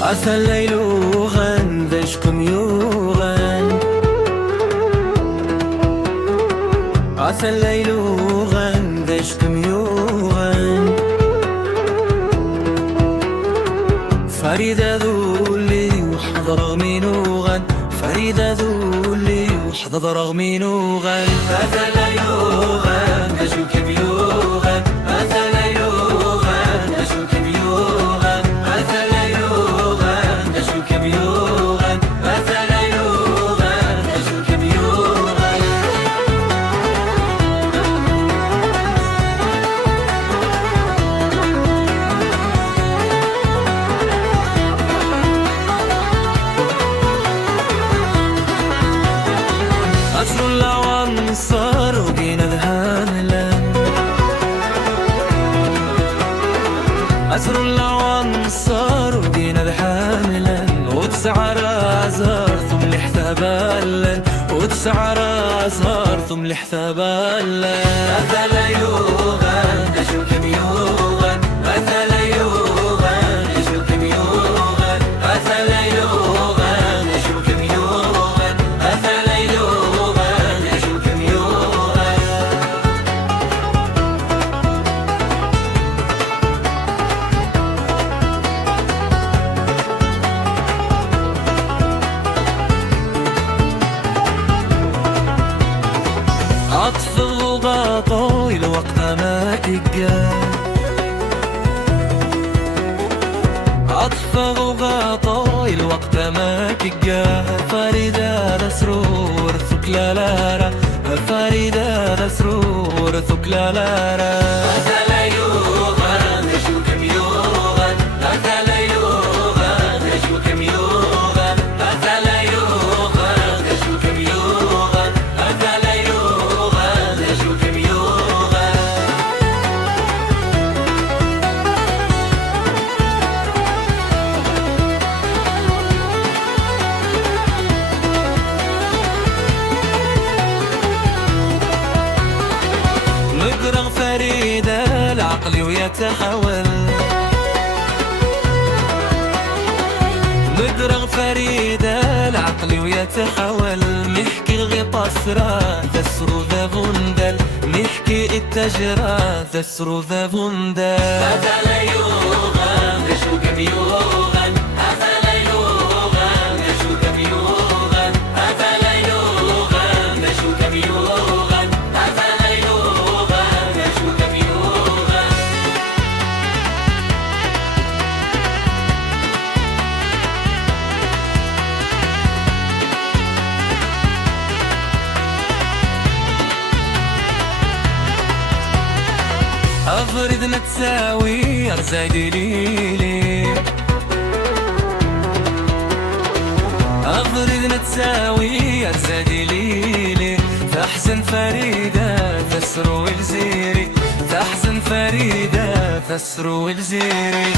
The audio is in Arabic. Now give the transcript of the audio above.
عسى الليل غن ذشكم يوغن، عسى الليل غن ذشكم يوغن. فريدة ذولي وحضر منو غن، فريدة ذولي وحضر منو غن. عسى الليل غن ذشكم يوغن، عسى الليل غن ذشكم يوغن، عسى الليل غن ذشكم يوغن، عسى الليل غن ذشكم يوغن. عصر الأعوام صار وبينا ذهان لن، عصر الأعوام صار وبينا ذهان لن. وتسعر أزار ثم لحثابالن، وتسعر أزار ثم لحثابالن. مثلا يوغن نشوكم يوغن، مثلا يوغن نشوكم يوغن، مثلا يوغن نشوكم يوغن، مثلا يوغن نشوكم يوغن. عطف الغطا الوقت ما تلقى، عطف الغطا الوقت ما تلقى. فريدة سرور ثقل لارا، فريدة سرور ثقل لارا. مثلا يوغن نشوكم يوغن، مثلا يوغن نشوكم يوغن، مثلا يوغن نشوكم يوغن، مثلا يوغن نشوكم يوغن. مقرغ فريدة العقل ويتحول، مقرغ فريدة العقل ويتحول. محكي الغطا سرا تسرو ذا فندل، محكي التجرى تسرو ذا فندل. مثلا يوغن نشوكم يوغن، مثلا يوغن نشوكم يوغن، مثلا يوغن نشوكم يوغن، مثلا يوغن نشوكم يوغن. أفرض نتساوي أرزاي دليلي، أفرض نتساوي أرزاي دليلي. تحزن فريدة تسرو الزيري، تحزن فريدة تسرو الزيري.